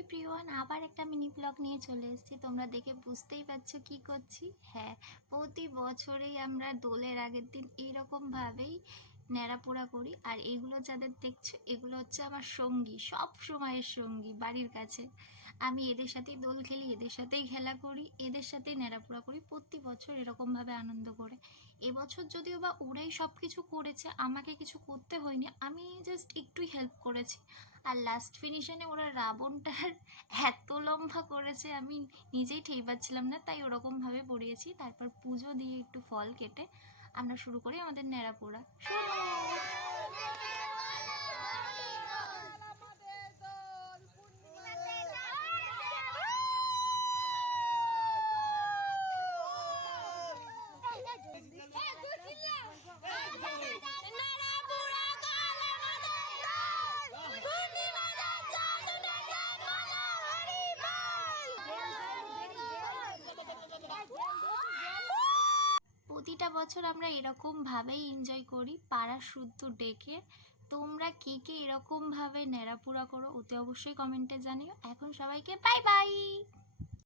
Everyone, আবার একটা mini blog নিয়ে চলে এসেছি। তোমরা দেখে বুঝতেই পারছো কি করছি। হ্যাঁ, প্রতি বছরেই আমরা দোলের আগের দিন এইরকমভাবেই ন্যাড়াপোড়া করি। আর এগুলো যাদের দেখছো, এগুলো হচ্ছে আমার সঙ্গী, সব সময়ের সঙ্গী বাড়ির কাছে। আমি এদের সাথেই দোল খেলি, এদের সাথেই খেলা করি, এদের সাথেই ন্যাড়াপোড়া করি প্রতি বছর এরকমভাবে আনন্দ করে। এবছর যদিও বা ওরাই সব কিছু করেছে, আমাকে কিছু করতে হয়নি, আমি জাস্ট একটুই হেল্প করেছি। আর লাস্ট ফিনিশনে ওরা রাবণটার এত লম্বা করেছে, আমি নিজেই ঠেই পাচ্ছিলাম না, তাই ওরকমভাবে পড়িয়েছি। তারপর পুজো দিয়ে একটু ফল কেটে আমরা শুরু করি আমাদের ন্যাড়াপোড়া। প্রতিটা বছর আমরা এরকমভাবেই এনজয় করি, পাড়া শুদ্ধ ডেকে। তোমরা কে কে এরকমভাবে ন্যাড়াপোড়া করো অতি অবশ্যই কমেন্টে জানিও। এখন সবাইকে বাই বাই।